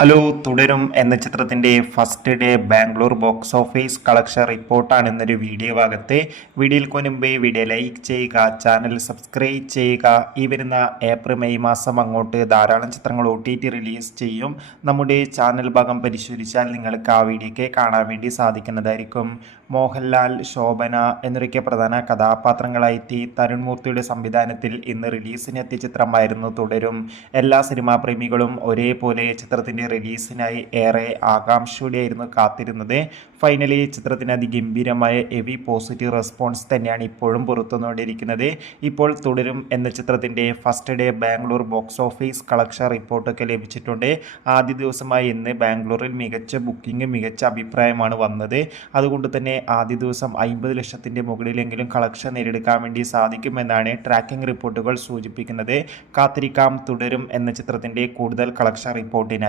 Hello തുടരും എന്ന ചിത്രത്തിൻ്റെ first day Bangalore box office collection റിപ്പോർട്ടാണ് ഇന്നൊരു വീഡിയോ ഭാഗത്ത്. വീഡിയോയിൽ മുൻപേ വീഡിയോ ലൈക്ക് ചെയ്യുക, ചാനൽ സബ്സ്ക്രൈബ് ചെയ്യുക. ഈ വരുന്ന ഏപ്രിൽ മെയ് മാസം അങ്ങോട്ട് ധാരാളം ചിത്രങ്ങൾ OTT റിലീസ് ചെയ്യും. നമ്മുടെ ചാനൽ ഭാഗം പരിശോധിച്ചാൽ നിങ്ങൾക്ക് ആ വീഡിയോയ്ക്ക് കാണാൻ വേണ്ടി സാധിക്കുന്നതായിരിക്കും. മോഹൻലാൽ, ശോഭന എന്നിവരൊക്കെ പ്രധാന കഥാപാത്രങ്ങളായെത്തി തരുൺ മൂർത്തിയുടെ സംവിധാനത്തിൽ ഇന്ന് റിലീസിനെത്തിയ ചിത്രമായിരുന്നു തുടരും. എല്ലാ സിനിമാ പ്രേമികളും ഒരേപോലെ ചിത്രത്തിൻ്റെ റിലീസിനായി ഏറെ ആകാംക്ഷയോടെയായിരുന്നു കാത്തിരുന്നത്. ഫൈനലി ചിത്രത്തിന് അതിഗംഭീരമായ ഹെവി പോസിറ്റീവ് റെസ്പോൺസ് തന്നെയാണ് ഇപ്പോഴും പുറത്തുവന്നുകൊണ്ടിരിക്കുന്നത്. ഇപ്പോൾ തുടരും എന്ന ചിത്രത്തിൻ്റെ first day Bangalore box office collection റിപ്പോർട്ടൊക്കെ ലഭിച്ചിട്ടുണ്ട്. ആദ്യ ദിവസമായി ഇന്ന് ബാംഗ്ലൂരിൽ മികച്ച ബുക്കിംഗ്, മികച്ച അഭിപ്രായമാണ് വന്നത്. അതുകൊണ്ട് തന്നെ ആദ്യ ദിവസം 50 ലക്ഷത്തിൻ്റെ മുകളിലെങ്കിലും കളക്ഷൻ നേടിയെടുക്കാൻ വേണ്ടി സാധിക്കുമെന്നാണ് ട്രാക്കിംഗ് റിപ്പോർട്ടുകൾ സൂചിപ്പിക്കുന്നത്. കാത്തിരിക്കാം തുടരും എന്ന ചിത്രത്തിൻ്റെ കൂടുതൽ കളക്ഷൻ റിപ്പോർട്ടിനായി.